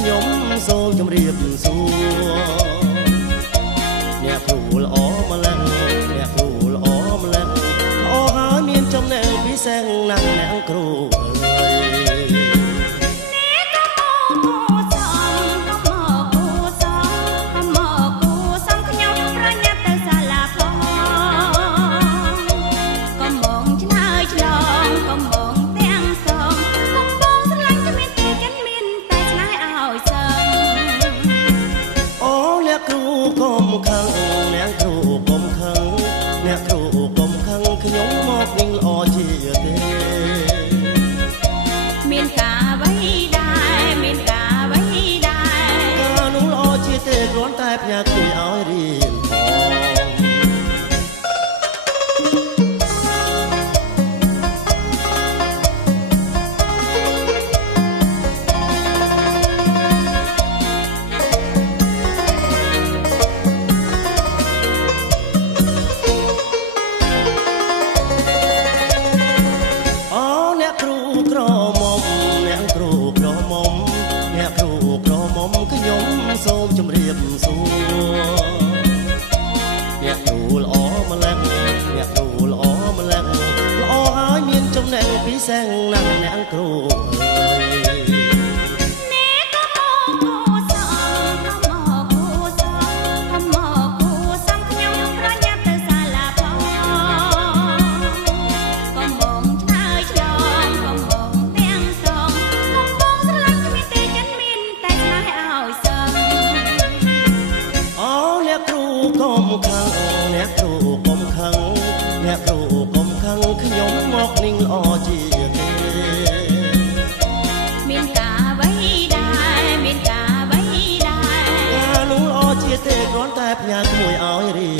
ខ្ញុំសូមជម្រាបសួរអ្នកគ្រូល្អម្លឹងអ្នកគ្រូល្អម្លឹងល្អហើយមានចំណេះពិសេសណាស់អ្នកគ្រូកុំខឹងអ្នកគ្រូកុំខឹងអ្នកគ្រូកុំខឹងខ្ញុំមកវិញល្អជាទេមានការអ្វីដែរមានការអ្វីដែរការនោះល្អជាទេគ្រាន់តែផ្ញើគួយឲ្យរៀនសូមជម្រាបសួរអ្នកគ្រូល្អម្លឹងអ្នកគ្រូល្អម្លឹងល្អហើយមានចំណេះពិសេសណាស់អ្នកគ្រូកុំខឹងអ្នកគ្រូកុំខឹងអ្នកគ្រូកុំខឹងខ្ញុំមកនឹងល្អជាទេមានការអ្វីដែរមានការអ្វីដែរការនោះល្អជាទេគ្រាន់តែផ្ញើគួយឲ្យរៀន